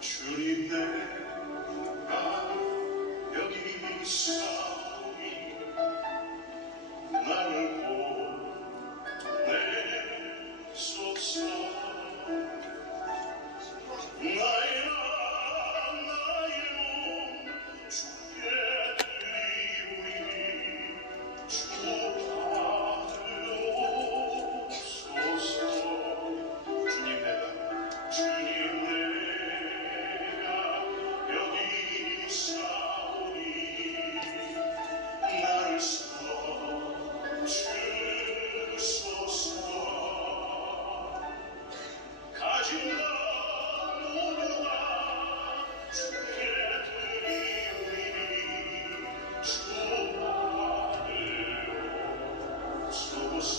주님 내가 여기 있사오니 나를 보내소서. 나의 맘 나의 몸 주께 드리오니 주 받으옵소서. 주님 내가 여기 있사오니 나를 써주소서. 가진 것 모두 다 주께 드리오니 주 받으옵소서.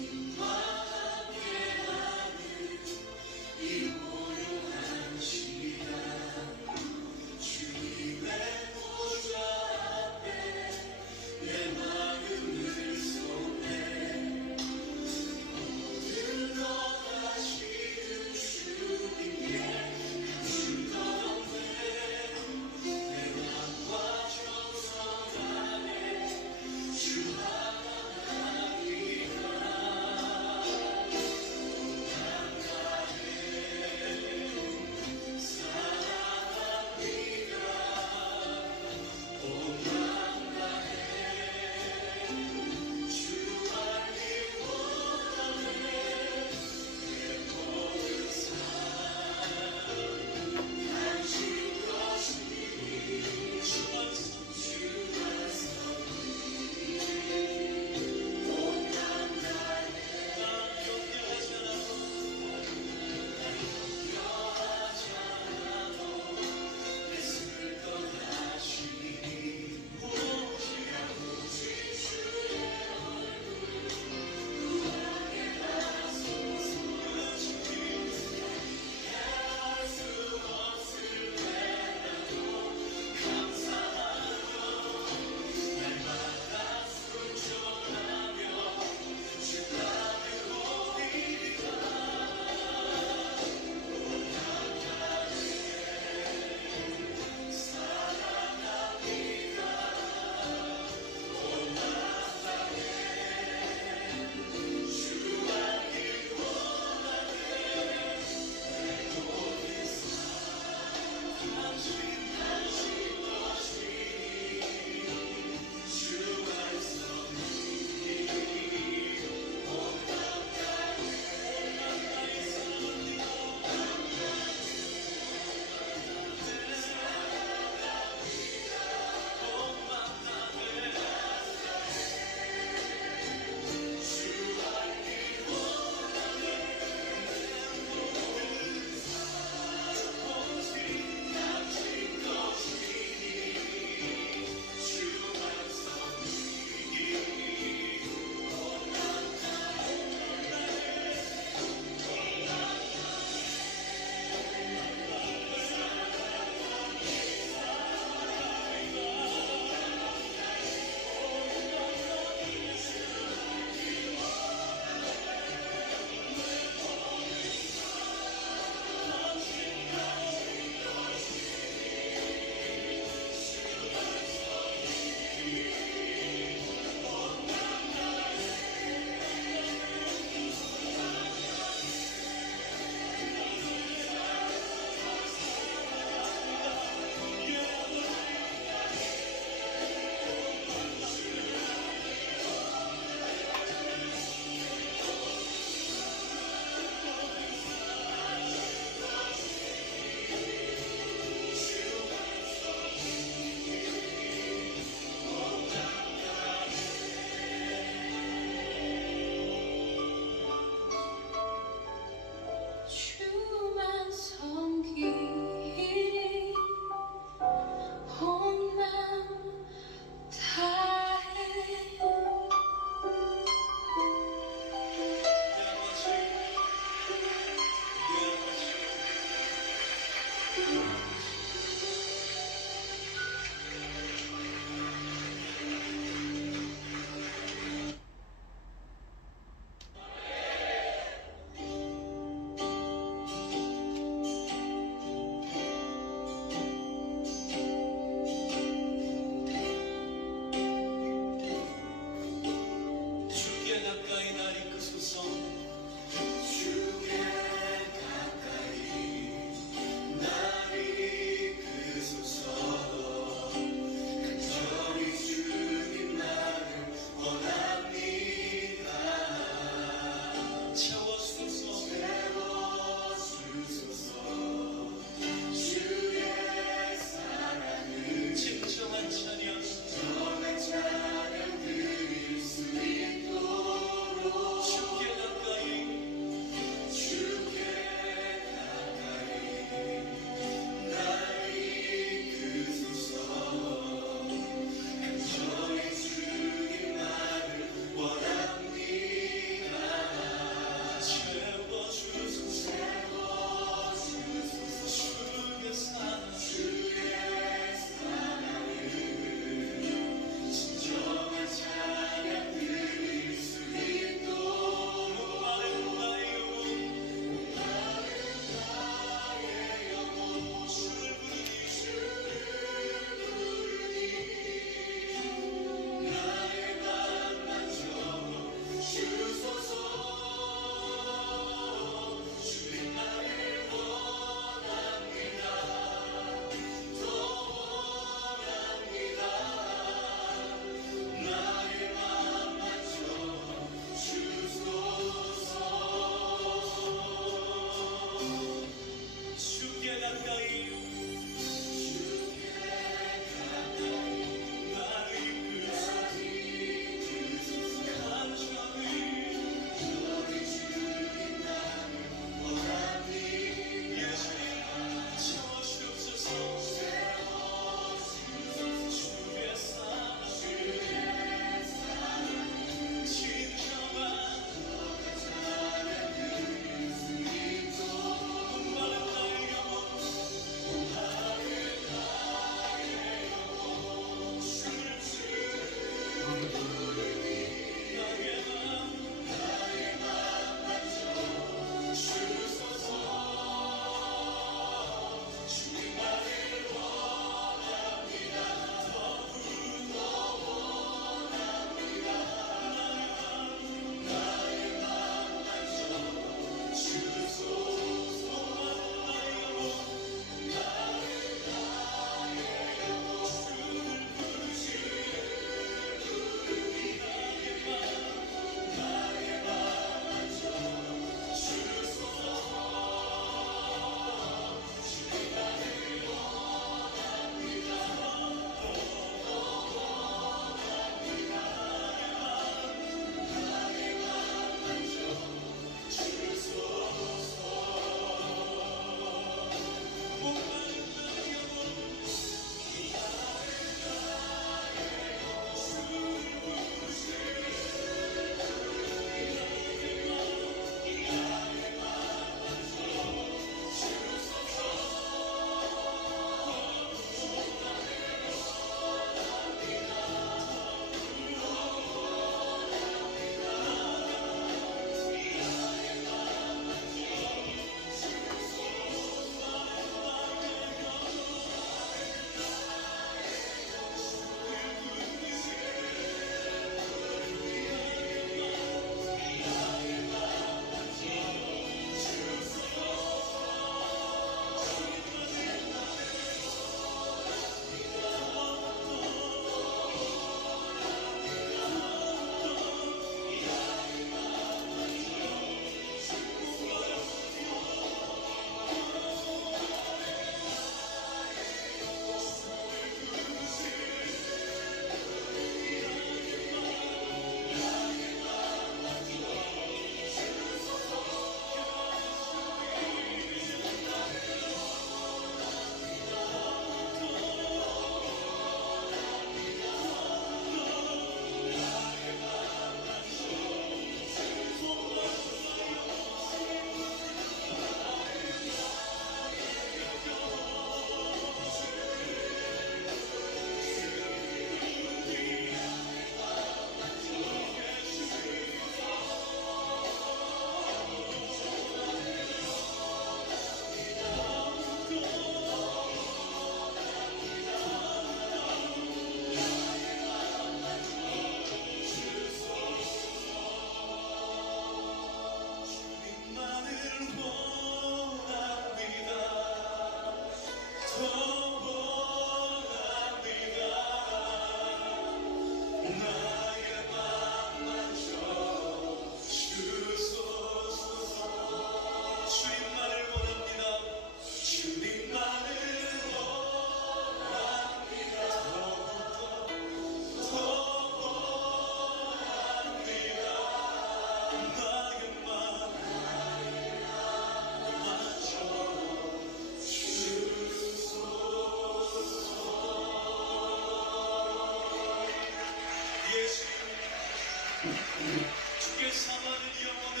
주께 사랑하는 영혼을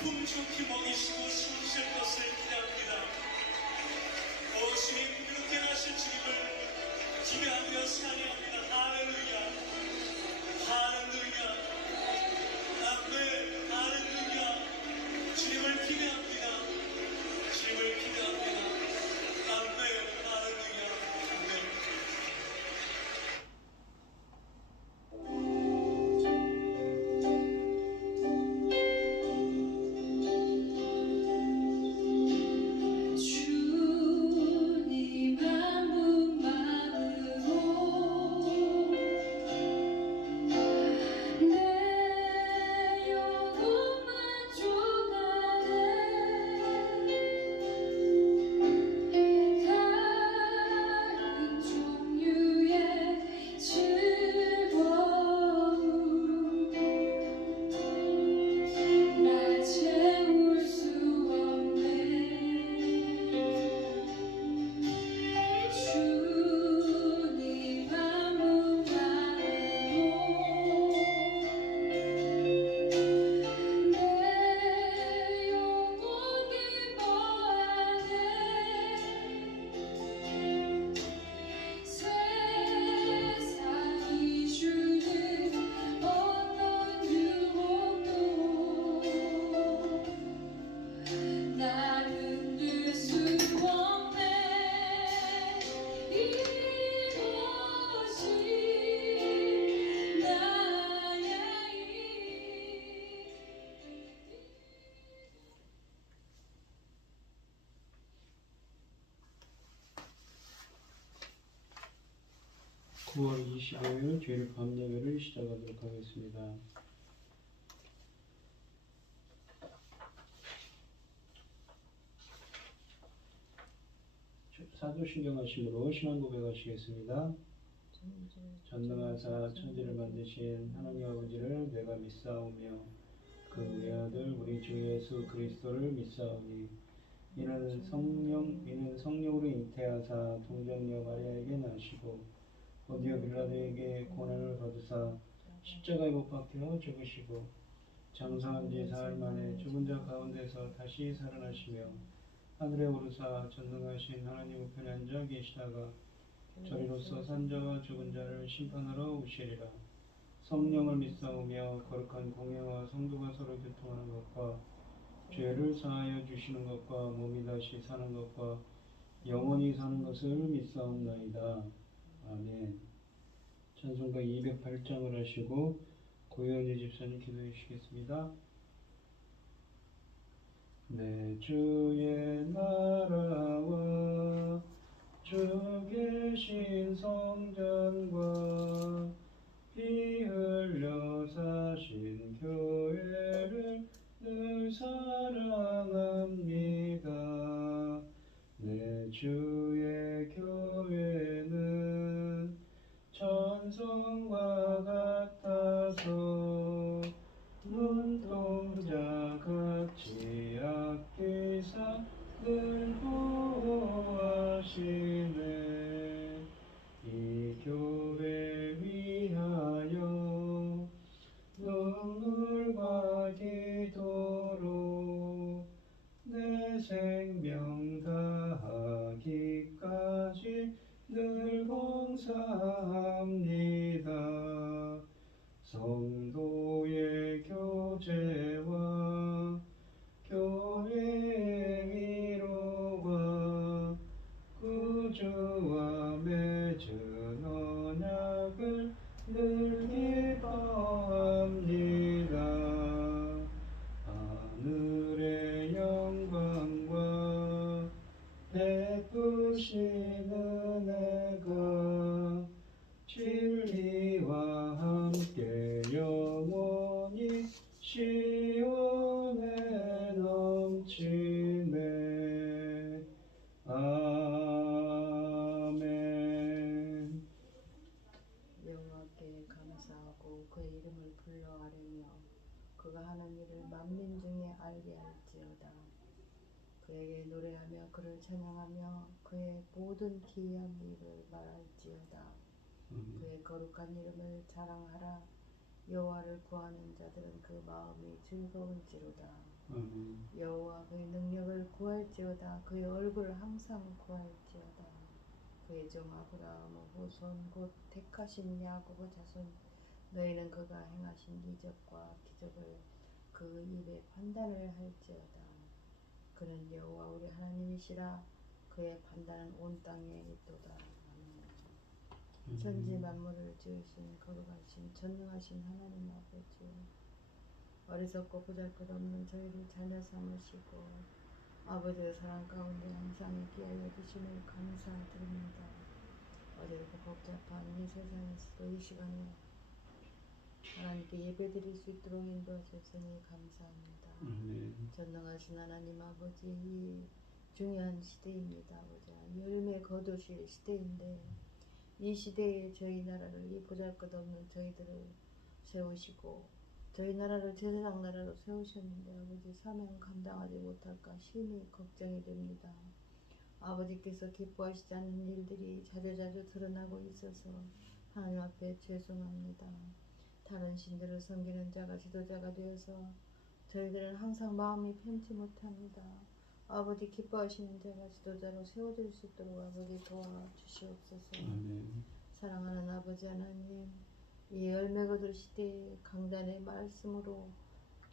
풍족히 먹이시고 숨쉴 것을 기대합니다. 주님 그렇게 하실 주님을 기대하며 찬양합니다. 할렐루야 할렐루야 아멘 할렐루야. 주님을 기대합니다. 주님을 기대합니다. 아멘 할렐루야 아멘. 주님 한 분만으로 내 영혼 만족하네. 다른 종류의 즐거움 날 채울 수 없네. 주님 한 분만으로 내 영혼 기뻐하네. 세상이 주는 어떤 유혹도 나는 들 수 없네. 이곳이 나의 일. 9월 25일 주일 밤 예배를 시작하도록 하겠습니다. 사도신경 하심으로 신앙 고백하시겠습니다. 전능하사 천지를 만드신 하나님 아버지를 내가 믿사오며 그 외아들 우리 주 예수 그리스도를 믿사오니 이는 성령으로 잉태하사 동정녀 마리아에게 나시고 본디오 빌라도에게 고난을 받으사 십자가에 못 박혀 죽으시고 장사한 지 사흘 만에 죽은 자 가운데서 다시 살아나시며 하늘에 오르사 전능하신 하나님 우편에 앉아 계시다가 저리로서 산자와 죽은 자를 심판하러 오시리라. 성령을 믿사오며 거룩한 공예와 성도가 서로 교통하는 것과 죄를 사하여 주시는 것과 몸이 다시 사는 것과 영원히 사는 것을 믿사옵나이다. 아멘. 찬송가 208장을 하시고 고현희 집사님 기도해 주시겠습니다. 내 주의 나라와 주 계신 성전과 피 흘려 사신 교회를 늘 사랑합니다. 내 주의 교회는 천성과 같아서 눈동자 같이 아끼사 늘 보호하시네. 이 교회 위하여 눈물과 기도로 내 생명 다하기까지 늘 봉사합니다. 성도의 교제와 교회의 위로와 구주와 맺은 언약을 늘 기뻐합니다. 하늘의 영광과 베푸신 은혜가 진리와 함께 영원히 시온에 넘치네. 아멘. 여호와께 감사하고 그의 이름을 불러하려며 그가 하는 일을 만민 중에 알게 할지어다. 그에게 노래하며 그를 찬양하며 그의 모든 기이한 일을 말할지어다. 그의 거룩한 이름을 자랑하라. 여호와를 구하는 자들은 그 마음이 즐거울지로다. 아멘. 여호와 그의 능력을 구할지어다. 그의 얼굴을 항상 구할지어다. 그의 종 아브라함의 후손 곧 택하신 야곱의 자손 너희는 그가 행하신 이적과 기적을 그 입에 판단을 할지어다. 그는 여호와 우리 하나님이시라. 그의 판단은 온 땅에 있도다. 아멘. 천지 만물을 지으신 거룩하신 전능하신 하나님 아버지, 어리석고 보잘것없는 저희를 자녀 삼으시고 아버지의 사랑 가운데 항상 있게 하여 주심을 감사드립니다. 어제도 복잡한 이 세상에서도 이 시간에 하나님께 예배드릴 수 있도록 인도하셨으니 감사합니다. 아멘. 전능하신 하나님 아버지, 이 중요한 시대입니다. 아버지, 열매 거두실 시대인데 이 시대에 저희 나라를, 이 보잘것없는 저희들을 세우시고 저희 나라를 제사장 나라로 세우셨는데 아버지, 사명 감당하지 못할까 심히 걱정이 됩니다. 아버지께서 기뻐하시지 않는 일들이 자주자주 드러나고 있어서 하나님 앞에 죄송합니다. 다른 신들을 섬기는 자가 지도자가 되어서 저희들은 항상 마음이 편치 못합니다. 아버지, 기뻐하시는 자가 지도자로 세워질 수 있도록 아버지 도와주시옵소서. 아멘. 사랑하는 아버지 하나님, 이 열매 거둘 시대에 강단의 말씀으로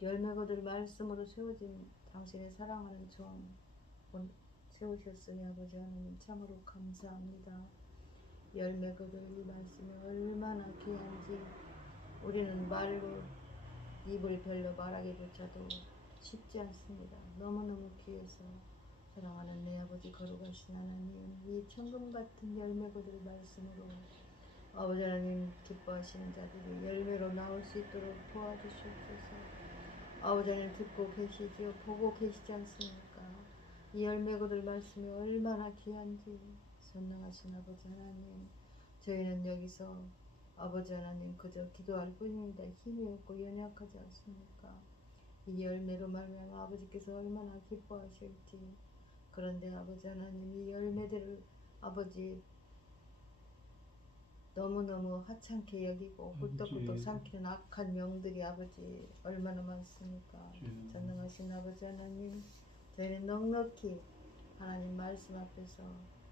열매 거둘 말씀으로 세워진 당신의 사랑하는 종 세우셨으니 아버지 하나님 참으로 감사합니다. 열매 거둘 이 말씀이 얼마나 귀한지 우리는 말로 입을 별로 말하기조차도 쉽지 않습니다. 너무너무 귀해서 사랑하는 내 아버지 거룩하신 하나님, 이 천금 같은 열매 거둘 말씀으로 아버지 하나님 기뻐하시는 자들이 열매로 나올 수 있도록 도와주시옵소서. 아버지 하나님 듣고 계시지요? 보고 계시지 않습니까? 이 열매 거둘 말씀이 얼마나 귀한지 전능하신 아버지 하나님, 저희는 여기서 아버지 하나님 그저 기도할 뿐입니다. 힘이 없고 연약하지 않습니까? 이 열매로 말미암아 아버지께서 얼마나 기뻐하실지. 그런데 아버지 하나님, 이 열매들을 아버지 너무너무 하찮게 여기고 꿀떡꿀떡 삼키는 악한 영들이 아버지 얼마나 많습니까? 전능하신 아버지 하나님, 저희는 넉넉히 하나님 말씀 앞에서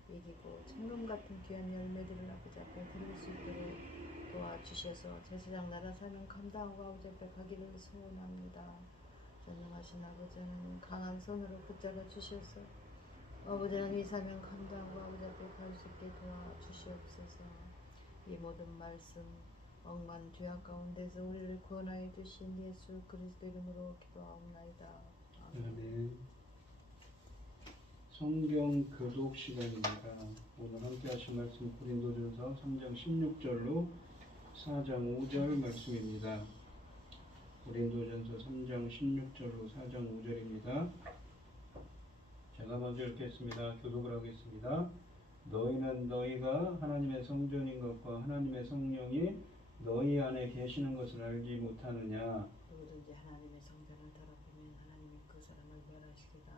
이기고 천금 같은 귀한 열매들을 아버지 앞에 드릴 수 있도록 도와주셔서 제사장 나라 사명 감당하고 아버지 앞에 가기를 소원합니다. 전능하신 아버지 하나님, 강한 손으로 붙잡아 주셔서 아버지 하나님 이 사명 감당하고 아버지 앞에 갈 수 있게 도와주시옵소서. 이 모든 말씀 억만 죄악 가운데서 우리를 구원하여 주신 예수 그리스도 이름으로 기도하옵나이다. 아멘. 아멘. 성경 교독 시간입니다. 오늘 함께 하실 말씀 고린도전서 3장 16절로 4장 5절 말씀입니다. 고린도전서 3장 16절로 4장 5절입니다. 제가 먼저 읽겠습니다. 교독을 하겠습니다. 너희는 너희가 하나님의 성전인 것과 하나님의 성령이 너희 안에 계시는 것을 알지 못하느냐. 누구든지 하나님의 성전을 더럽히면 하나님이 그 사람을 멸하시리라.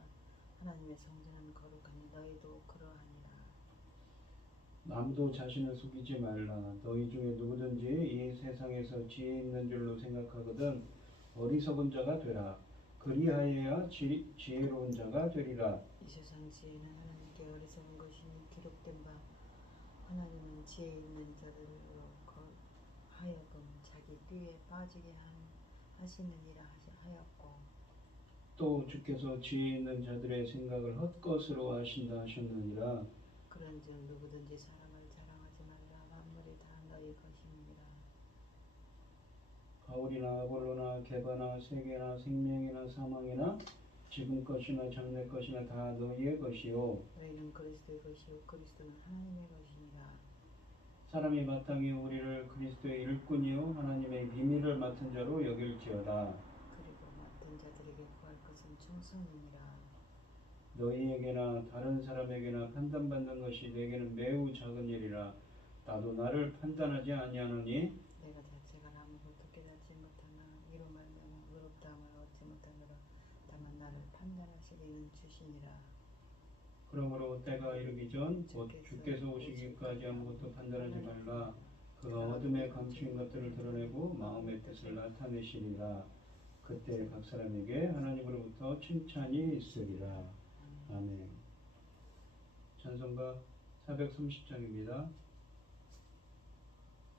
하나님의 성전은 거룩하니 너희도 그러하니라. 남도 자신을 속이지 말라. 너희 중에 누구든지 이 세상에서 지혜 있는 줄로 생각하거든 어리석은 자가 되라. 그리하여야 지혜로운 자가 되리라. 이 세상 지혜는 하나님께 어리석은 것이니 기록된 바 하나님은 지혜 있는 자들로 하여금 자기 꾀에 빠지게 하시느니라 하였고, 또 주께서 지혜 있는 자들의 생각을 헛것으로 하신다 하셨느니라. 그런즉 누구든지 사람을 자랑하지 말라. 만물이 다 너희 것이니라. 바울이나 아볼로나 게바나 세계나 생명이나 사망이나 지금 것이나 장래 것이나 다 너희의 것이요 너희는 그리스도의 것이요 그리스도는 하나님의 것이니라. 사람이 마땅히 우리를 그리스도의 일꾼이요 하나님의 비밀을 맡은 자로 여길지어다. 그리고 맡은 자들에게 구할 것은 충성이니라. 너희에게나 다른 사람에게나 판단받는 것이 내게는 매우 작은 일이라. 나도 나를 판단하지 아니하노니 내가 자체가 아무것도 깨닫지 못하나 이로 말미암아 의롭다함을 얻지 못하노라. 다만 나를 판단하실 이는 주시니라. 그러므로 때가 이르기 전 곧 주께서 오시기까지 아무것도 판단하지 말라. 그가 어둠에 감추인 것들을 드러내고 마음의 뜻을 나타내시리라. 그때 각 사람에게 하나님으로부터 칭찬이 있으리라. 아멘. 찬송가 430장입니다.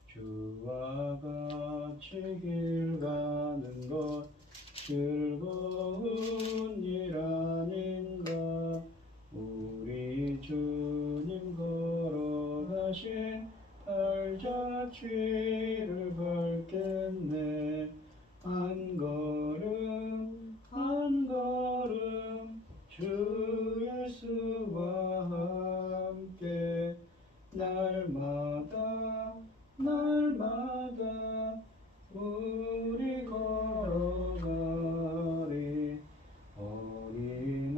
주와 같이 길 가는 것 즐거운 일 아닌가. 우리 주님 걸어가신 발자취를 밟겠네. 한 걸음 한 걸음 주 예수와 함께 날마다 날마다 우리 걸어가리. 어린아이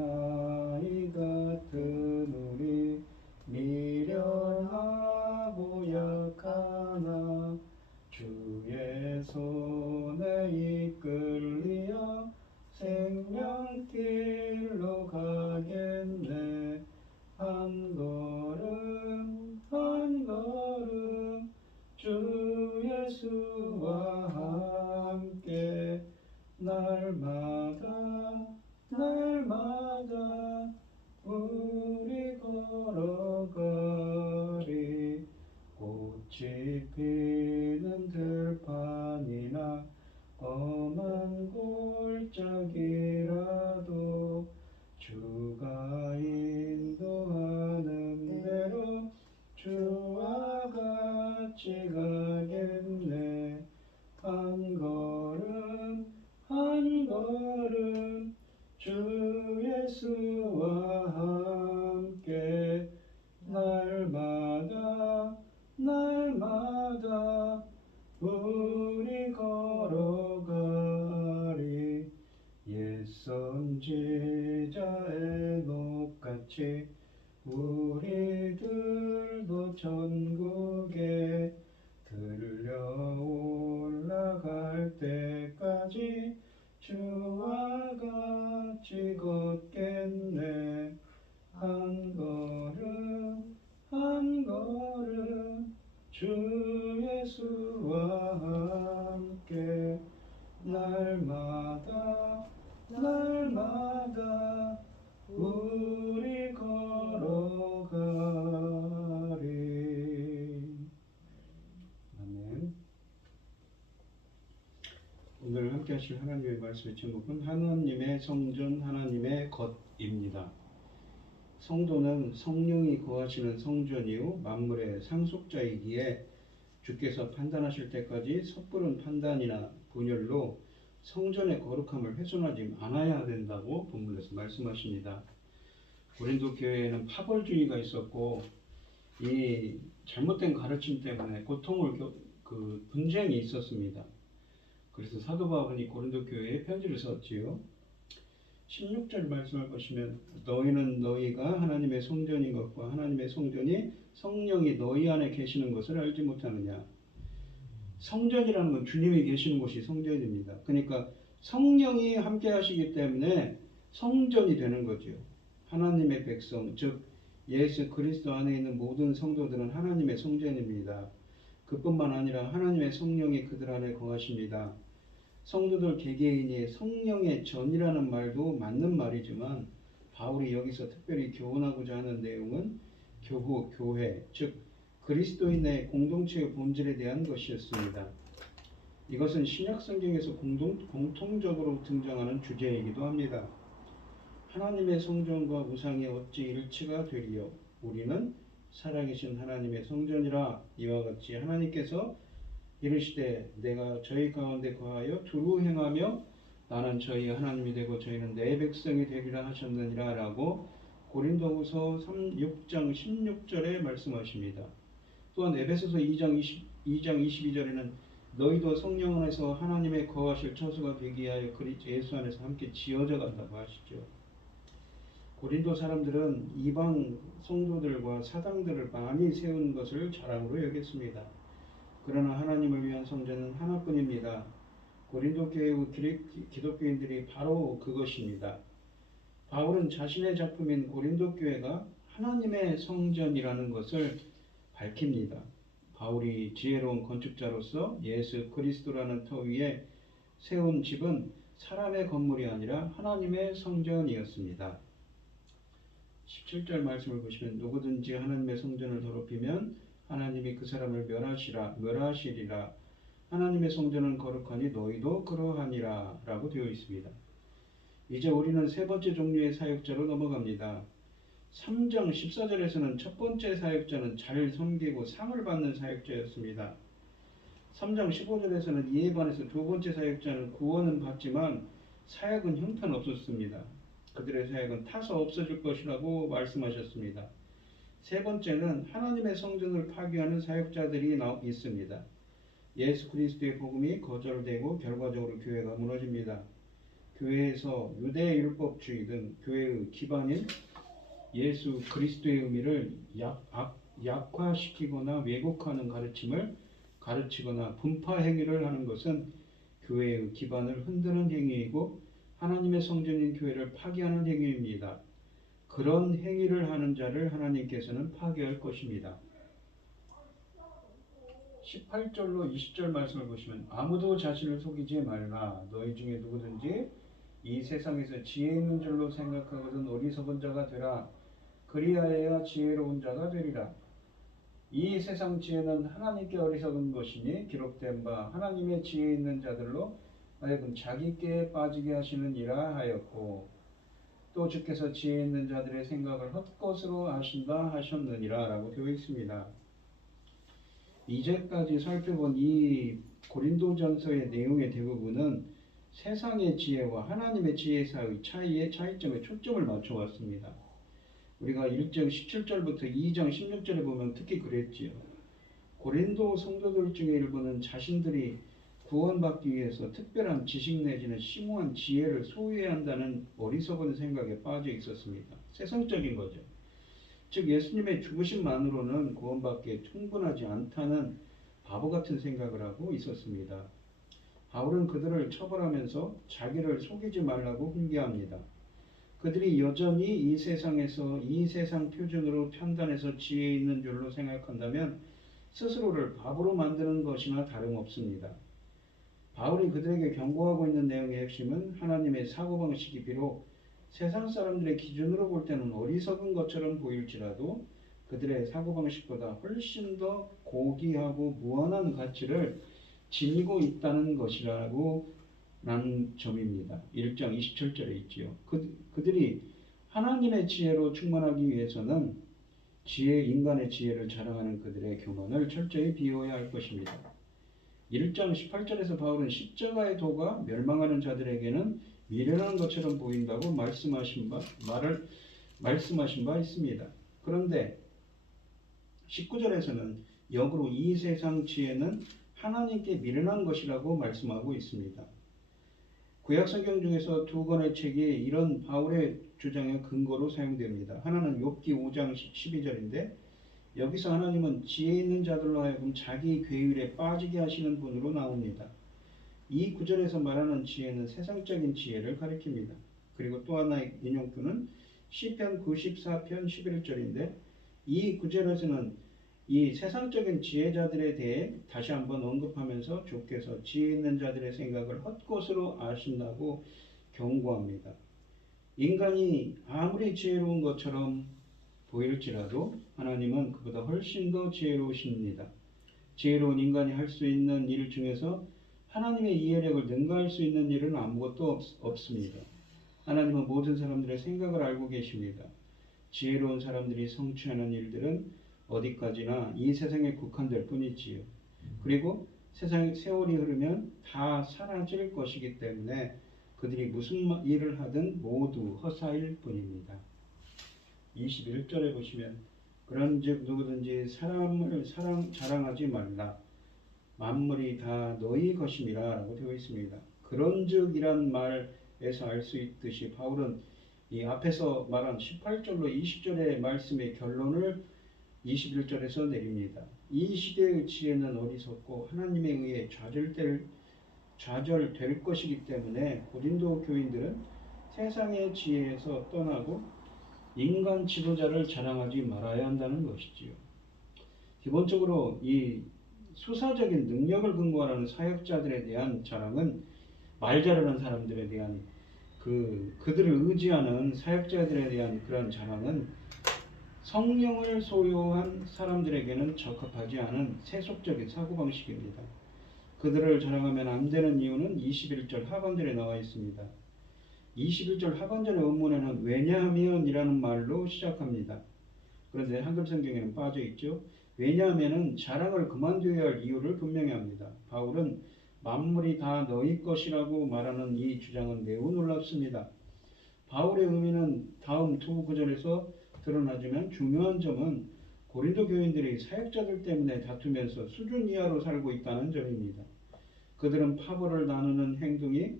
같은 우리 미련하고 약하나 주의 손에 이끌리어 생명길로 가겠네. 한 걸음 한 걸음 주 예수와 함께 날마다 날마다 우리 걸어가리. 꽃이 피는 들판이나 험한 골짜기라도 주가 인도하는 대로 주와 같이 가겠네. 한 걸음 한 걸음 주 예수와 함께 날마다 날마다 우리 걸어가리. 옛 선지자의 녹같이 우리들도 천국에 들려 올라갈 때까지 주와 같이 걷겠네. 한 걸음 한 걸음 주 예수와 함께 날마다 날마다 우리 걸어가리. 아멘. 오늘 함께 하실 하나님의 말씀의 제목은 하나님의 성전 하나님의 것입니다. 성도는 성령이 거하시는 성전이요 만물의 상속자이기에 주께서 판단하실 때까지 섣부른 판단이나 분열로 성전의 거룩함을 훼손하지 않아야 된다고 본문에서 말씀하십니다. 고린도 교회에는 파벌주의가 있었고 이 잘못된 가르침 때문에 고통을 분쟁이 있었습니다. 그래서 사도 바울이 고린도 교회에 편지를 썼지요. 16절 말씀을 보시면 너희는 너희가 하나님의 성전인 것과 하나님의 성전이 성령이 너희 안에 계시는 것을 알지 못하느냐. 성전이라는 건 주님이 계시는 곳이 성전입니다. 그러니까 성령이 함께 하시기 때문에 성전이 되는 거죠. 하나님의 백성, 즉 예수 그리스도 안에 있는 모든 성도들은 하나님의 성전입니다. 그뿐만 아니라 하나님의 성령이 그들 안에 거하십니다. 성도들 개개인이 성령의 전이라는 말도 맞는 말이지만 바울이 여기서 특별히 교훈하고자 하는 내용은 교구, 교회, 즉 그리스도인의 공동체의 본질에 대한 것이었습니다. 이것은 신약 성경에서 공통적으로 등장하는 주제이기도 합니다. 하나님의 성전과 우상이 어찌 일치가 되리요? 우리는 살아계신 하나님의 성전이라. 이와 같이 하나님께서 이르시되 내가 저희 가운데 거하여 두루 행하며 나는 저희 하나님이 되고 저희는 내 백성이 되리라 하셨느니라 라고 고린도후서 6장 16절에 말씀하십니다. 또한 에베소서 2장 22절에는 너희도 성령 안에서 하나님의 거하실 처소가 되기 위하여 그리스도 예수 안에서 함께 지어져 간다고 하시죠. 고린도 사람들은 이방 성도들과 사당들을 많이 세운 것을 자랑으로 여겼습니다. 그러나 하나님을 위한 성전은 하나뿐입니다. 고린도 교회의 기독교인들이 바로 그것입니다. 바울은 자신의 작품인 고린도 교회가 하나님의 성전이라는 것을 밝힙니다. 바울이 지혜로운 건축자로서 예수 그리스도라는 터 위에 세운 집은 사람의 건물이 아니라 하나님의 성전이었습니다. 17절 말씀을 보시면 누구든지 하나님의 성전을 더럽히면 하나님이 그 사람을 멸하시리라. 하나님의 성전은 거룩하니 너희도 그러하니라 라고 되어 있습니다. 이제 우리는 세 번째 종류의 사역자로 넘어갑니다. 3장 14절에서는 첫 번째 사역자는 잘 섬기고 상을 받는 사역자였습니다. 3장 15절에서는 이에 반해서 두 번째 사역자는 구원은 받지만 사역은 형편없었습니다. 그들의 사역은 타서 없어질 것이라고 말씀하셨습니다. 세 번째는 하나님의 성전을 파괴하는 사역자들이 있습니다. 예수 그리스도의 복음이 거절되고 결과적으로 교회가 무너집니다. 교회에서 유대 율법주의 등 교회의 기반인 예수 그리스도의 의미를 약화시키거나 왜곡하는 가르침을 가르치거나 분파 행위를 하는 것은 교회의 기반을 흔드는 행위이고 하나님의 성전인 교회를 파괴하는 행위입니다. 그런 행위를 하는 자를 하나님께서는 파괴할 것입니다. 18절로 20절 말씀을 보시면 아무도 자신을 속이지 말라. 너희 중에 누구든지 이 세상에서 지혜 있는 줄로 생각하거든 어리석은 자가 되라. 그리하여야 지혜로운 자가 되리라. 이 세상 지혜는 하나님께 어리석은 것이니 기록된 바 하나님의 지혜 있는 자들로 하여금 자기께 빠지게 하시느니라 하였고 또 주께서 지혜 있는 자들의 생각을 헛것으로 아신다 하셨느니라 라고 되어 있습니다. 이제까지 살펴본 이 고린도전서의 내용의 대부분은 세상의 지혜와 하나님의 지혜 사이의 차이점에 초점을 맞춰왔습니다. 우리가 1장 17절부터 2장 16절에 보면 특히 그랬지요. 고린도 성도들 중에 일부는 자신들이 구원받기 위해서 특별한 지식 내지는 심오한 지혜를 소유해야 한다는 어리석은 생각에 빠져 있었습니다. 세상적인 거죠. 즉 예수님의 죽으심만으로는 구원받기에 충분하지 않다는 바보 같은 생각을 하고 있었습니다. 바울은 그들을 처벌하면서 자기를 속이지 말라고 훈계합니다. 그들이 여전히 이 세상에서 이 세상 표준으로 판단해서 지혜 있는 줄로 생각한다면 스스로를 바보로 만드는 것이나 다름없습니다. 바울이 그들에게 경고하고 있는 내용의 핵심은 하나님의 사고방식이 비록 세상 사람들의 기준으로 볼 때는 어리석은 것처럼 보일지라도 그들의 사고방식보다 훨씬 더 고귀하고 무한한 가치를 지니고 있다는 것이라고 라는 점입니다. 1장 27절에 있지요. 그들이 하나님의 지혜로 충만하기 위해서는 인간의 지혜를 자랑하는 그들의 교만을 철저히 비워야 할 것입니다. 1장 18절에서 바울은 십자가의 도가 멸망하는 자들에게는 미련한 것처럼 보인다고 말씀하신 바 있습니다. 그런데 19절에서는 역으로 이 세상 지혜는 하나님께 미련한 것이라고 말씀하고 있습니다. 구약성경 중에서 두 권의 책이 이런 바울의 주장의 근거로 사용됩니다. 하나는 욥기 5장 12절인데 여기서 하나님은 지혜 있는 자들로 하여금 자기 괴율에 빠지게 하시는 분으로 나옵니다. 이 구절에서 말하는 지혜는 세상적인 지혜를 가리킵니다. 그리고 또 하나의 인용구는 시편 94편 11절인데 이 구절에서는 이 세상적인 지혜자들에 대해 다시 한번 언급하면서 주께서 지혜 있는 자들의 생각을 헛것으로 아신다고 경고합니다. 인간이 아무리 지혜로운 것처럼 보일지라도 하나님은 그보다 훨씬 더 지혜로우십니다. 지혜로운 인간이 할 수 있는 일 중에서 하나님의 이해력을 능가할 수 있는 일은 아무것도 없습니다. 하나님은 모든 사람들의 생각을 알고 계십니다. 지혜로운 사람들이 성취하는 일들은 어디까지나 이 세상에 국한될 뿐이지요. 그리고 세월이 흐르면 다 사라질 것이기 때문에 그들이 무슨 일을 하든 모두 허사일 뿐입니다. 21절에 보시면 그런즉 누구든지 사람을 자랑하지 말라. 만물이 다 너희 것임이라 라고 되어 있습니다. 그런즉이란 말에서 알 수 있듯이 바울은 이 앞에서 말한 18절로 20절의 말씀의 결론을 21절에서 내립니다. 이 시대의 지혜는 어리석고 하나님에 의해 좌절될 것이기 때문에 고린도 교인들은 세상의 지혜에서 떠나고 인간 지도자를 자랑하지 말아야 한다는 것이지요. 기본적으로 이 수사적인 능력을 근거로 하는 사역자들에 대한 자랑은 말 잘하는 사람들에 대한 그들을 의지하는 사역자들에 대한 그런 자랑은 성령을 소유한 사람들에게는 적합하지 않은 세속적인 사고방식입니다. 그들을 자랑하면 안 되는 이유는 21절 하반절에 나와 있습니다. 21절 하반절의 원문에는 왜냐하면 이라는 말로 시작합니다. 그런데 한글 성경에는 빠져 있죠. 왜냐하면은 자랑을 그만둬야 할 이유를 분명히 합니다. 바울은 만물이 다 너희 것이라고 말하는 이 주장은 매우 놀랍습니다. 바울의 의미는 다음 두 구절에서 드러나지만 중요한 점은 고린도 교인들이 사역자들 때문에 다투면서 수준 이하로 살고 있다는 점입니다. 그들은 파벌을 나누는 행동이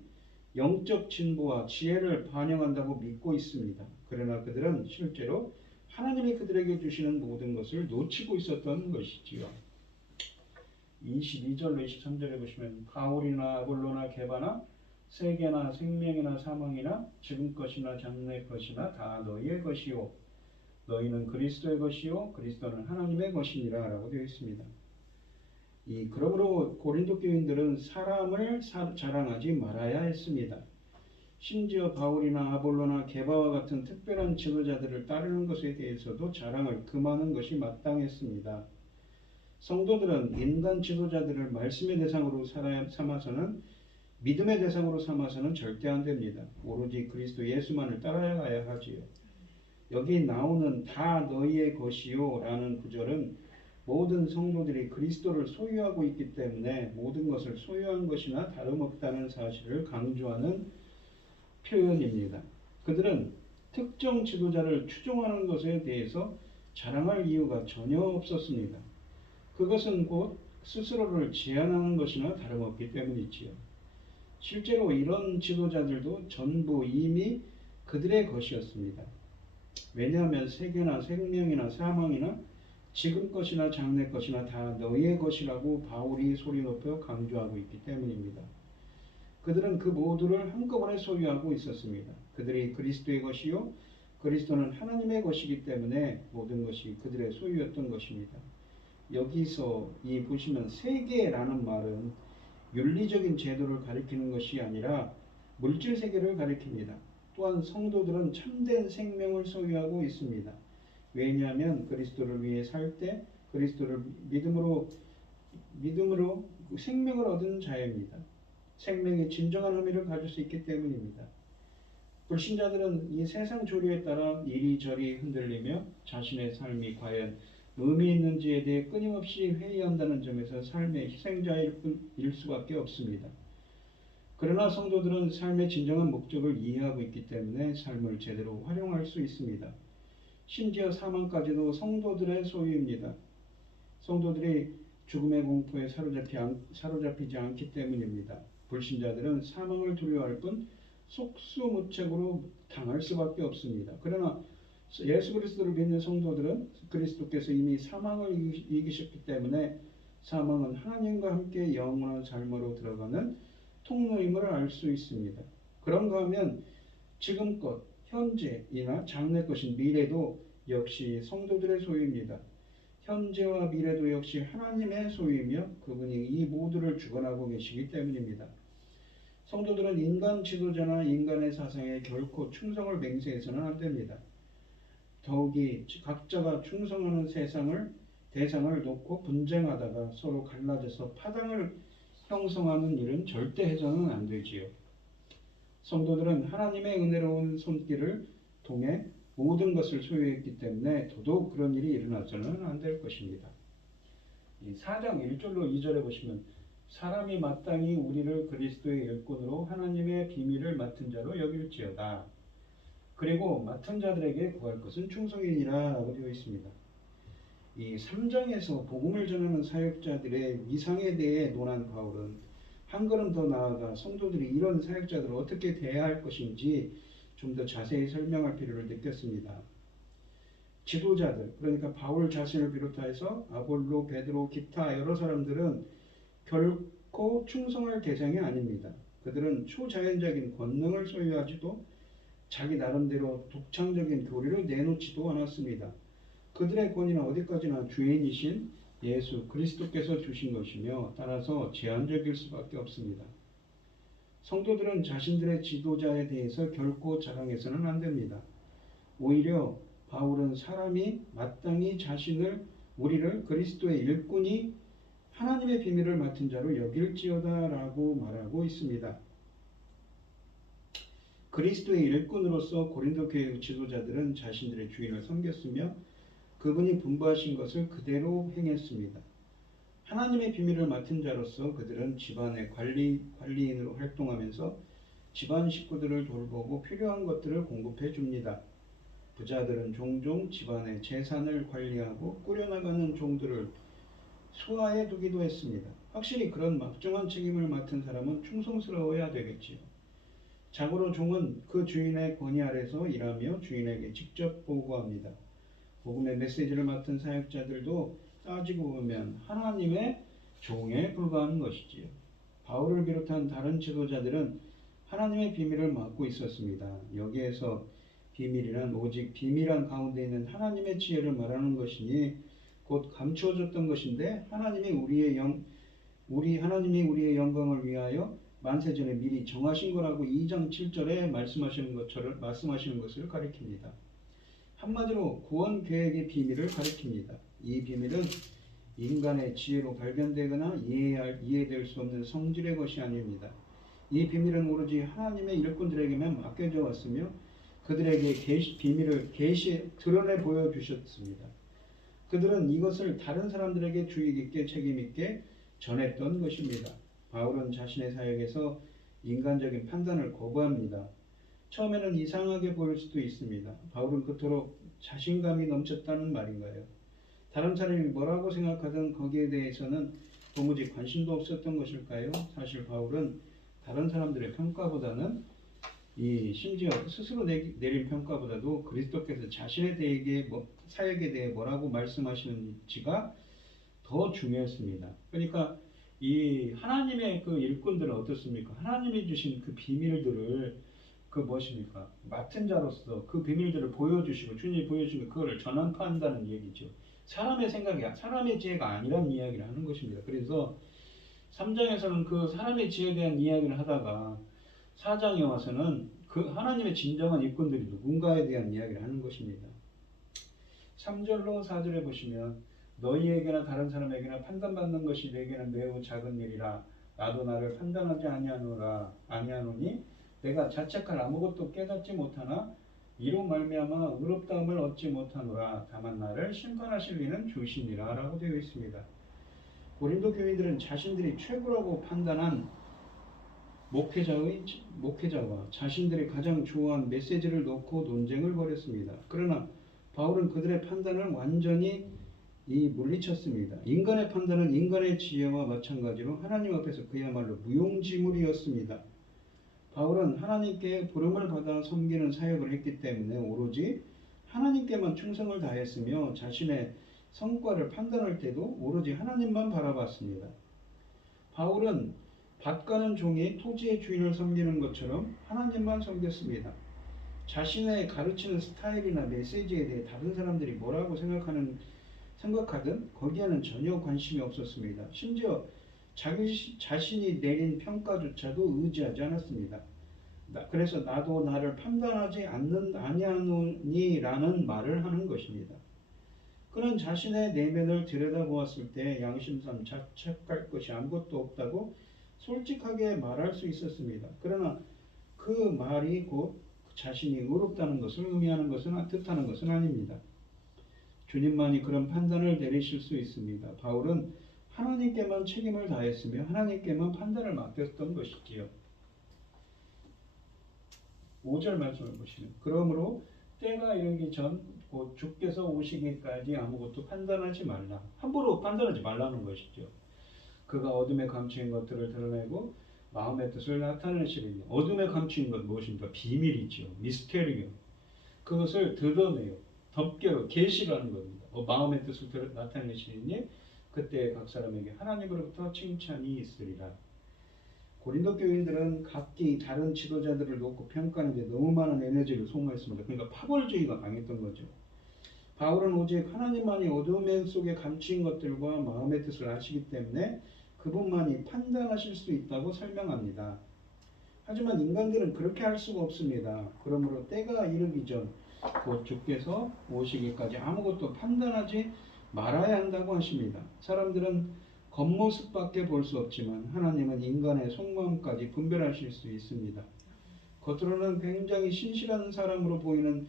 영적 진보와 지혜를 반영한다고 믿고 있습니다. 그러나 그들은 실제로 하나님이 그들에게 주시는 모든 것을 놓치고 있었던 것이지요. 22절로 23절에 보시면 바울이나 아볼로나 게바나 세계나 생명이나 사망이나 지금 것이나 장래 것이나 다 너희의 것이요 너희는 그리스도의 것이요 그리스도는 하나님의 것이니라 라고 되어 있습니다. 그러므로 고린도 교인들은 사람을 자랑하지 말아야 했습니다. 심지어 바울이나 아볼로나 게바와 같은 특별한 지도자들을 따르는 것에 대해서도 자랑을 금하는 것이 마땅했습니다. 성도들은 인간 지도자들을 말씀의 대상으로 삼아서는 믿음의 대상으로 삼아서는 절대 안 됩니다. 오로지 그리스도 예수만을 따라가야 하지요. 여기 나오는 다 너희의 것이요 라는 구절은 모든 성도들이 그리스도를 소유하고 있기 때문에 모든 것을 소유한 것이나 다름없다는 사실을 강조하는 표현입니다. 그들은 특정 지도자를 추종하는 것에 대해서 자랑할 이유가 전혀 없었습니다. 그것은 곧 스스로를 제한하는 것이나 다름없기 때문이지요. 실제로 이런 지도자들도 전부 이미 그들의 것이었습니다. 왜냐하면 세계나 생명이나 사망이나 지금 것이나 장래 것이나 다 너희의 것이라고 바울이 소리 높여 강조하고 있기 때문입니다. 그들은 그 모두를 한꺼번에 소유하고 있었습니다. 그들이 그리스도의 것이요 그리스도는 하나님의 것이기 때문에 모든 것이 그들의 소유였던 것입니다. 여기서 보시면 세계라는 말은 윤리적인 제도를 가리키는 것이 아니라 물질 세계를 가리킵니다. 또한 성도들은 참된 생명을 소유하고 있습니다. 왜냐하면 그리스도를 위해 살 때 그리스도를 믿음으로 생명을 얻은 자입니다. 생명이 진정한 의미를 가질 수 있기 때문입니다. 불신자들은 이 세상 조류에 따라 이리저리 흔들리며 자신의 삶이 과연 의미 있는지에 대해 끊임없이 회의한다는 점에서 삶의 희생자일 수밖에 없습니다. 그러나 성도들은 삶의 진정한 목적을 이해하고 있기 때문에 삶을 제대로 활용할 수 있습니다. 심지어 사망까지도 성도들의 소유입니다. 성도들이 죽음의 공포에 사로잡히지 않기 때문입니다. 불신자들은 사망을 두려워할 뿐 속수무책으로 당할 수밖에 없습니다. 그러나 예수 그리스도를 믿는 성도들은 그리스도께서 이미 사망을 이기셨기 때문에 사망은 하나님과 함께 영원한 삶으로 들어가는 통로임을 알 수 있습니다. 그런가 하면 지금껏 현재이나 장래 것인 미래도 역시 성도들의 소유입니다. 현재와 미래도 역시 하나님의 소유이며 그분이 이 모두를 주관하고 계시기 때문입니다. 성도들은 인간 지도자나 인간의 사상에 결코 충성을 맹세해서는 안 됩니다. 더욱이 각자가 충성하는 대상을 놓고 분쟁하다가 서로 갈라져서 파당을 형성하는 일은 절대 해서는 안 되지요. 성도들은 하나님의 은혜로운 손길을 통해 모든 것을 소유했기 때문에 더더욱 그런 일이 일어나서는 안 될 것입니다. 4장 1절로 2절에 보시면 사람이 마땅히 우리를 그리스도의 일꾼으로 하나님의 비밀을 맡은 자로 여길지어다. 그리고 맡은 자들에게 구할 것은 충성이니라 라고 되어 있습니다. 이 3장에서 복음을 전하는 사역자들의 위상에 대해 논한 바울은 한 걸음 더 나아가 성도들이 이런 사역자들을 어떻게 대해야 할 것인지 좀 더 자세히 설명할 필요를 느꼈습니다. 지도자들, 그러니까 바울 자신을 비롯해서 아볼로, 베드로, 기타 여러 사람들은 결코 충성할 대상이 아닙니다. 그들은 초자연적인 권능을 소유하지도 자기 나름대로 독창적인 교리를 내놓지도 않았습니다. 그들의 권위는 어디까지나 주인이신 예수 그리스도께서 주신 것이며 따라서 제한적일 수밖에 없습니다. 성도들은 자신들의 지도자에 대해서 결코 자랑해서는 안 됩니다. 오히려 바울은 사람이 마땅히 우리를 그리스도의 일꾼이 하나님의 비밀을 맡은 자로 여길지어다 라고 말하고 있습니다. 그리스도의 일꾼으로서 고린도 교회 지도자들은 자신들의 주인을 섬겼으며 그분이 분부하신 것을 그대로 행했습니다. 하나님의 비밀을 맡은 자로서 그들은 집안의 관리인으로 활동하면서 집안 식구들을 돌보고 필요한 것들을 공급해 줍니다. 부자들은 종종 집안의 재산을 관리하고 꾸려나가는 종들을 수하해 두기도 했습니다. 확실히 그런 막중한 책임을 맡은 사람은 충성스러워야 되겠지요. 자고로 종은 그 주인의 권위 아래서 일하며 주인에게 직접 보고합니다. 복음의 메시지를 맡은 사역자들도 따지고 보면 하나님의 종에 불과한 것이지요. 바울을 비롯한 다른 지도자들은 하나님의 비밀을 맡고 있었습니다. 여기에서 비밀이란 오직 비밀한 가운데 있는 하나님의 지혜를 말하는 것이니 곧 감추어졌던 것인데 하나님이 우리의 영광을 위하여 만세전에 미리 정하신 거라고 2장 7절에 말씀하시는 것을 가리킵니다. 한마디로 구원 계획의 비밀을 가리킵니다. 이 비밀은 인간의 지혜로 발견되거나 이해될 수 없는 성질의 것이 아닙니다. 이 비밀은 오로지 하나님의 일꾼들에게만 맡겨져 왔으며 그들에게 비밀을 드러내 보여주셨습니다. 그들은 이것을 다른 사람들에게 주의 깊게 책임 있게 전했던 것입니다. 바울은 자신의 사역에서 인간적인 판단을 거부합니다. 처음에는 이상하게 보일 수도 있습니다. 바울은 그토록 자신감이 넘쳤다는 말인가요? 다른 사람이 뭐라고 생각하든 거기에 대해서는 도무지 관심도 없었던 것일까요? 사실 바울은 다른 사람들의 평가보다는 심지어 스스로 내린 평가보다도 그리스도께서 자신의 사역에 대해 뭐라고 말씀하시는지가 더 중요했습니다. 그러니까 이 하나님의 그 일꾼들은 어떻습니까? 하나님이 주신 그 비밀들을 맡은 자로서 그 비밀들을 보여주시고 주님이 보여주시고 그거를 전환한다는 얘기죠. 사람의 생각이 사람의 지혜가 아니란 이야기를 하는 것입니다. 그래서 3장에서는 그 사람의 지혜에 대한 이야기를 하다가 4장에 와서는 그 하나님의 진정한 일꾼들이 누군가에 대한 이야기를 하는 것입니다. 3절로 4절에 보시면 너희에게나 다른 사람에게나 판단받는 것이 내게는 매우 작은 일이라 나도 나를 판단하지 아니하노니 내가 자책할 아무것도 깨닫지 못하나 이로 말미암아 의롭다함을 얻지 못하노라 다만 나를 심판하실 이는 주시니라 라고 되어 있습니다. 고린도 교인들은 자신들이 최고라고 판단한 목회자와 자신들이 가장 좋아한 메시지를 놓고 논쟁을 벌였습니다. 그러나 바울은 그들의 판단을 완전히 물리쳤습니다. 인간의 판단은 인간의 지혜와 마찬가지로 하나님 앞에서 그야말로 무용지물이었습니다. 바울은 하나님께 부름을 받아 섬기는 사역을 했기 때문에 오로지 하나님께만 충성을 다했으며 자신의 성과를 판단할 때도 오로지 하나님만 바라봤습니다. 바울은 밭가는 종이 토지의 주인을 섬기는 것처럼 하나님만 섬겼습니다. 자신의 가르치는 스타일이나 메시지에 대해 다른 사람들이 뭐라고 생각하든 거기에는 전혀 관심이 없었습니다. 심지어 자신이 내린 평가조차도 의지하지 않았습니다. 그래서 나도 나를 판단하지 아니하노니라는 말을 하는 것입니다. 그는 자신의 내면을 들여다보았을 때 양심상 자책할 것이 아무것도 없다고 솔직하게 말할 수 있었습니다. 그러나 그 말이 곧 자신이 의롭다는 것을 뜻하는 것은 아닙니다. 주님만이 그런 판단을 내리실 수 있습니다. 바울은 하나님께만 책임을 다했으며 하나님께만 판단을 맡겼던 것이지요. 5절 말씀을 보시면 그러므로 때가 이르기 전 곧 주께서 오시기까지 아무것도 판단하지 말라. 함부로 판단하지 말라는 것이죠. 그가 어둠에 감추인 것들을 드러내고 마음의 뜻을 나타내시리니 어둠에 감추인 것 무엇입니까? 비밀이죠. 미스테리요. 그것을 드러내요. 덮개로 계시를 하는 겁니다. 마음의 뜻을 나타내시리니 그때 각 사람에게 하나님으로부터 칭찬이 있으리라. 고린도 교인들은 각기 다른 지도자들을 놓고 평가하는데 너무 많은 에너지를 소모했습니다. 그러니까 파벌주의가 강했던 거죠. 바울은 오직 하나님만이 어둠의 속에 감추인 것들과 마음의 뜻을 아시기 때문에 그분만이 판단하실 수 있다고 설명합니다. 하지만 인간들은 그렇게 할 수가 없습니다. 그러므로 때가 이르기 전 곧 주께서 오시기까지 아무것도 판단하지 말아야 한다고 하십니다. 사람들은 겉모습밖에 볼 수 없지만 하나님은 인간의 속마음까지 분별하실 수 있습니다. 겉으로는 굉장히 신실한 사람으로 보이는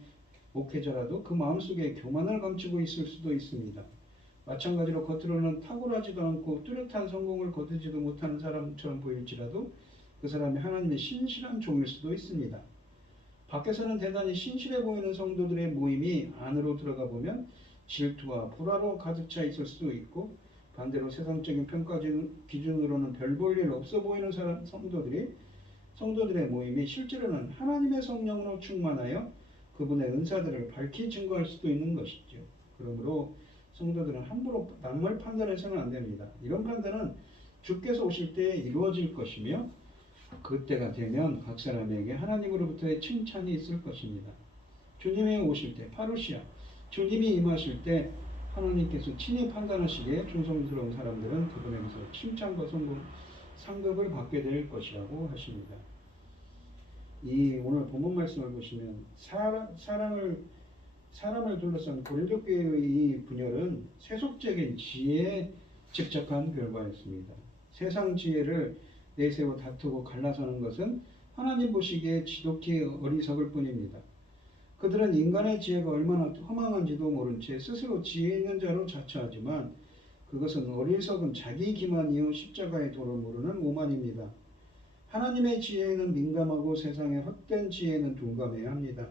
목회자라도 그 마음속에 교만을 감추고 있을 수도 있습니다. 마찬가지로 겉으로는 탁월하지도 않고 뚜렷한 성공을 거두지도 못하는 사람처럼 보일지라도 그 사람이 하나님의 신실한 종일 수도 있습니다. 밖에서는 대단히 신실해 보이는 성도들의 모임이 안으로 들어가 보면 질투와 불화로 가득 차 있을 수도 있고, 반대로 세상적인 평가 기준으로는 별 볼 일 없어 보이는 성도들의 모임이 실제로는 하나님의 성령으로 충만하여 그분의 은사들을 밝히 증거할 수도 있는 것이죠. 그러므로 성도들은 함부로 남을 판단해서는 안 됩니다. 이런 판단은 주께서 오실 때 이루어질 것이며 그때가 되면 각 사람에게 하나님으로부터의 칭찬이 있을 것입니다. 주님이 오실 때, 파루시아, 주님이 임하실 때 하나님께서 친히 판단하시기에 충성스러운 사람들은 그분에게서 칭찬과 상급을 받게 될 것이라고 하십니다. 이 오늘 본문 말씀을 보시면 사람을 둘러싼 고린도 교회의 이 분열은 세속적인 지혜에 집착한 결과였습니다. 세상 지혜를 내세워 다투고 갈라서는 것은 하나님 보시기에 지독히 어리석을 뿐입니다. 그들은 인간의 지혜가 얼마나 허망한지도 모른 채 스스로 지혜 있는 자로 자처하지만 그것은 어리석은 자기 기만이요 십자가의 도를 모르는 오만입니다. 하나님의 지혜에는 민감하고 세상의 헛된 지혜에는 둔감해야 합니다.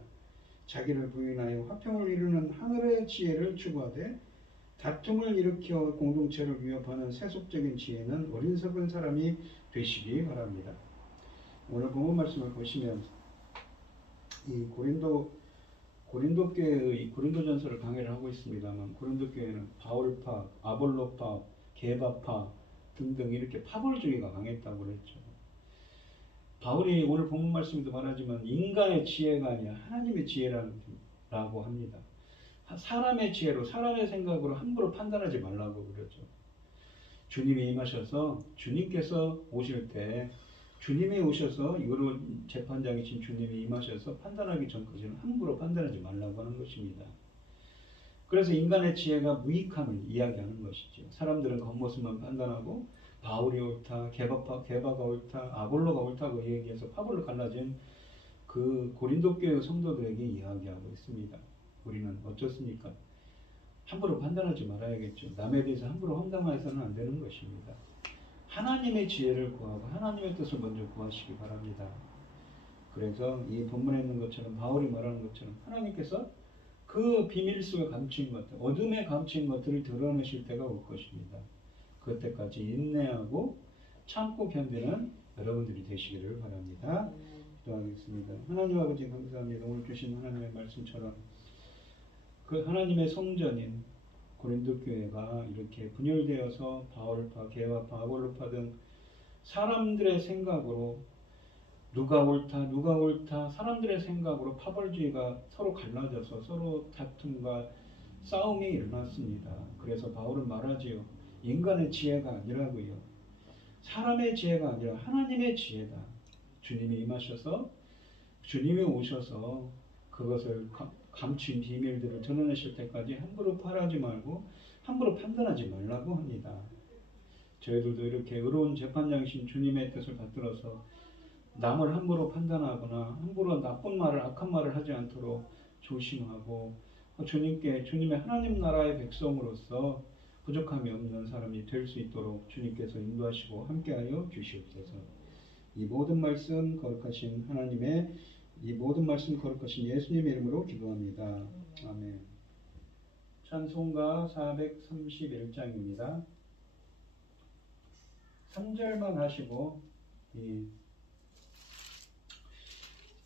자기를 부인하여 화평을 이루는 하늘의 지혜를 추구하되 다툼을 일으켜 공동체를 위협하는 세속적인 지혜는 어리석은 사람이 되시기 바랍니다. 오늘 본문 말씀을 보시면 이 고린도 교회의 고린도전서를 강의를 하고 있습니다만, 고린도 교회는 바울파, 아볼로파, 게바파 등등 이렇게 파벌주의가 강했다고 그랬죠. 바울이 오늘 본문 말씀에도 말하지만 인간의 지혜가 아니라 하나님의 지혜라고 합니다. 사람의 지혜로, 사람의 생각으로 함부로 판단하지 말라고 그러죠. 주님이 임하셔서, 주님께서 오실 때, 주님이 오셔서 여러 재판장이신 주님이 임하셔서 판단하기 전까지는 함부로 판단하지 말라고 하는 것입니다. 그래서 인간의 지혜가 무익함을 이야기하는 것이죠. 사람들은 겉모습만 판단하고 바울이 옳다, 게바가 옳다, 아볼로가 옳다고 얘기해서 파벌로 갈라진 그 고린도 교회 성도들에게 이야기하고 있습니다. 우리는 어떻습니까? 함부로 판단하지 말아야겠죠. 남에 대해서 함부로 험담해서는 안 되는 것입니다. 하나님의 지혜를 구하고 하나님의 뜻을 먼저 구하시기 바랍니다. 그래서 이 본문에 있는 것처럼, 바울이 말하는 것처럼 하나님께서 그 비밀 속에 감추인 것들, 어둠에 감추인 것들을 드러내실 때가 올 것입니다. 그때까지 인내하고 참고 견디는 여러분들이 되시기를 바랍니다. 기도하겠습니다. 하나님 아버지 감사합니다. 오늘 주신 하나님의 말씀처럼 그 하나님의 성전인 고린도 교회가 이렇게 분열되어서 바울파, 게바파, 아볼로파 등 사람들의 생각으로 누가 옳다 사람들의 생각으로 파벌주의가 서로 갈라져서 서로 다툼과 싸움이 일어났습니다. 그래서 바울은 말하지요. 인간의 지혜가 아니라고요. 사람의 지혜가 아니라 하나님의 지혜다. 주님이 임하셔서, 주님이 오셔서 그것을 감춘 비밀들을 드러내실 때까지 함부로 팔하지 말고 함부로 판단하지 말라고 합니다. 저희들도 이렇게 의로운 재판장이신 주님의 뜻을 받들어서 남을 함부로 판단하거나 함부로 나쁜 말을, 악한 말을 하지 않도록 조심하고 주님의 하나님 나라의 백성으로서 부족함이 없는 사람이 될 수 있도록 주님께서 인도하시고 함께하여 주시옵소서. 이 모든 말씀 거룩하신 하나님의, 이 모든 말씀 거룩하신 예수님의 이름으로 기도합니다. 아멘. 찬송가 431장입니다. 3절만 하시고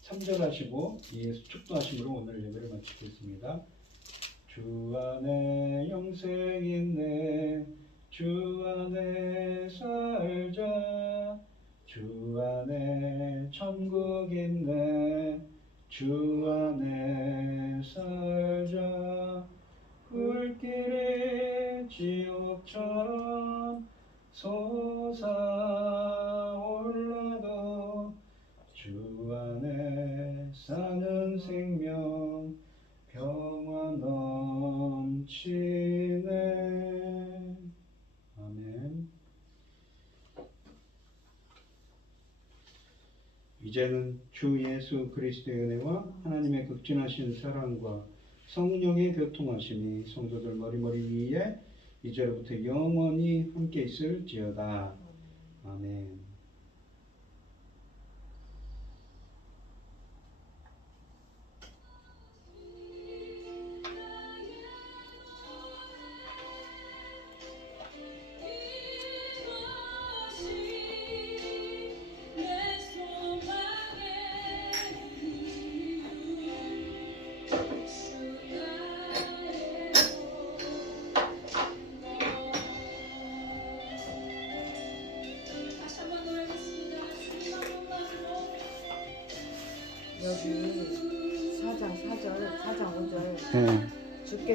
3절 하시고 축도하심으로 오늘 예배를 마치겠습니다. 주 안에 영생 있네, 주 안에 살자, 주 안에 천국 있네, 주 안에 살자. 불길이 지옥처럼 솟아올라도 주 안에 사는 생명 평화 넘치네. 아멘. 이제는 주 예수 그리스도의 은혜와 하나님의 극진하신 사랑과 성령의 교통하심이 성도들 머리머리 위에 이제로부터 영원히 함께 있을지어다. 아멘. 내 소망의 이유 주 나의 다시 한번 노래하겠습니다. 주님 한 번만으로 여기 4장 4절 4장 5절 네.